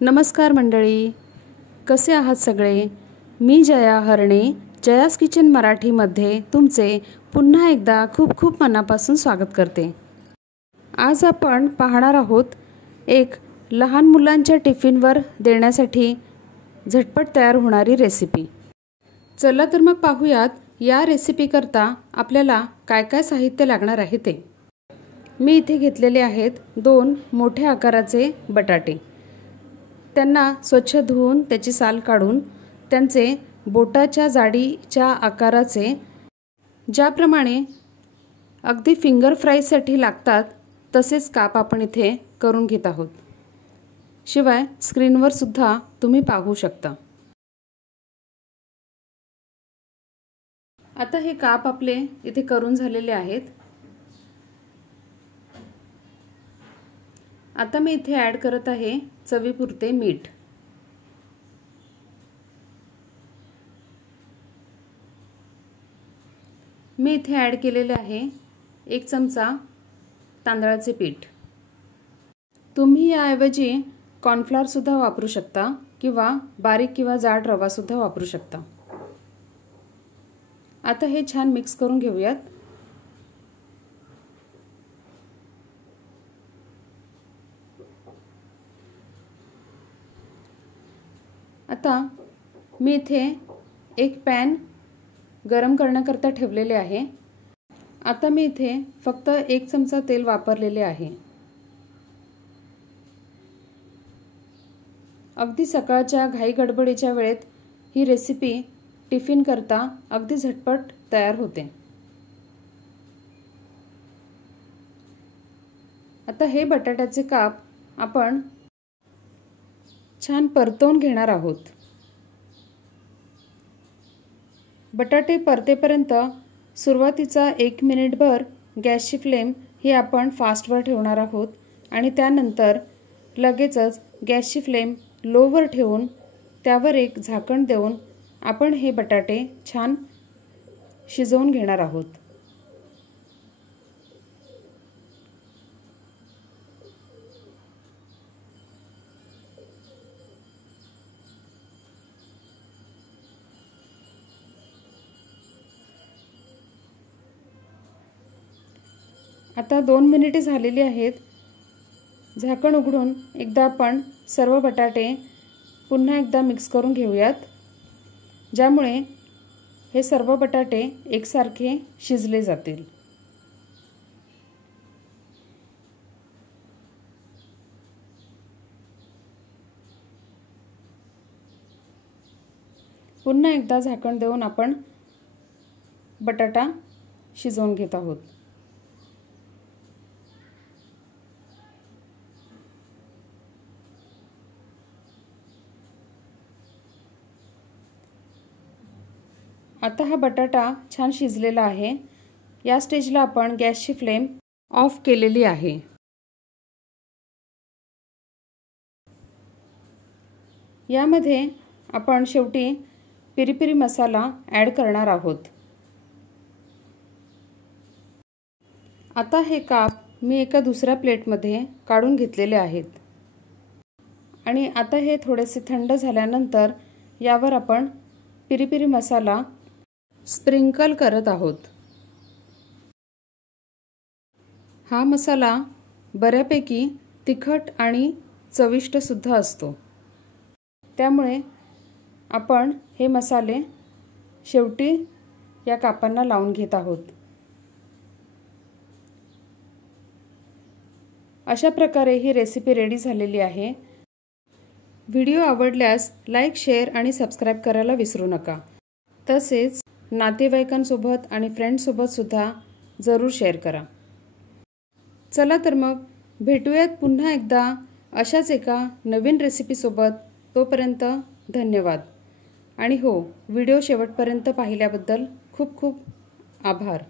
नमस्कार मंडळी, कसे आहात सगळे। मी जया हरणे, जयास किचन मराठीमध्ये तुमचे पुन्हा एकदा खूप खूप मनापासून स्वागत करते। आज आपण पाहणार आहोत एक लहान मुलांच्या टिफिनवर देण्यासाठी झटपट तयार होणारी रेसिपी। चला तर मग पाहूयात या रेसिपी करता आपल्याला काय काय साहित्य लागणार आहे ते। मी इथे घेतलेले आहेत 2 मोठ्या आकाराचे बटाटे। त्यांना स्वच्छ धुवून त्याची साल काढून त्यांचे बोटाच्या जाडीच्या आकाराचे ज्याप्रमाणे अगदी फिंगर फ्राईसाठी लागतात तसेच काप आपण इथे करून घेत आहोत। शिवाय स्क्रीनवर सुद्धा तुम्ही पाहू शकता। आता हे काप आपले इथे करून झालेले आहेत। आता मी इथे ॲड करत आहे चवीपुरते मीठ। मी इथे ॲड केलेले आहे 1 चमचा तांदळाचे पीठ। तुम्ही याऐवजी कॉर्नफ्लॉवर सुद्धा वापरू शकता किंवा बारीक किंवा जाड रवा सुद्धा वापरू शकता। आता हे छान मिक्स करून घेऊयात। आता मी इथे एक पॅन गरम करण्याकरता ठेवलेले आहे। आता मी इथे फक्त 1 चमचा तेल वापरलेले आहे। अगदी सकाळच्या घाई गडबडीच्या वेळेत ही रेसिपी टिफिन करता अगदी झटपट तयार होते। आता हे बटाट्याचे काप आपण छान परतवून घेणार आहोत। बटाटे परतेपर्यंत सुरुवातीचा 1 मिनिटभर गॅसची फ्लेम ही आपण फास्टवर ठेवणार आहोत आणि त्यानंतर लगेचच गॅसची फ्लेम लोवर ठेवून त्यावर एक झाकण देऊन आपण हे बटाटे छान शिजवून घेणार आहोत। आता 2 मिनिटे झालेली आहेत। झाकण उघडून एकदा आपण सर्व बटाटे पुन्हा एकदा मिक्स करून घेऊयात, ज्यामुळे हे सर्व बटाटे एकसारखे शिजले जातील। पुन्हा एकदा झाकण देऊन आपण बटाटा शिजवून घेत आहोत। आता हा बटाटा छान शिजलेला आहे। या स्टेजला आपण गॅसची फ्लेम ऑफ केलेली आहे। यामध्ये आपण शेवटी पेरी पेरी मसाला ॲड करणार आहोत। आता हे काप मी एका दुसऱ्या प्लेटमध्ये काढून घेतलेले आहेत आणि आता हे थोडेसे थंड झाल्यानंतर यावर आपण पेरी पेरी मसाला स्प्रिंकल करत आहोत। हा मसाला बऱ्यापैकी तिखट आणि चविष्ट सुद्धा असतो, त्यामुळे आपण हे मसाले शेवटी या कापांना लावून घेत आहोत। अशा प्रकारे ही रेसिपी रेडी झालेली आहे। व्हिडिओ आवडल्यास लाईक, शेअर आणि सबस्क्राईब करायला विसरू नका। तसेच नातेवाईकांसोबत आणि फ्रेंड्ससोबत सुद्धा जरूर शेअर करा। चला तर मग भेटूयात पुन्हा एकदा अशाच एका नवीन रेसिपीसोबत। तोपर्यंत धन्यवाद आणि हो, व्हिडिओ शेवटपर्यंत पाहिल्याबद्दल खूप खूप आभार।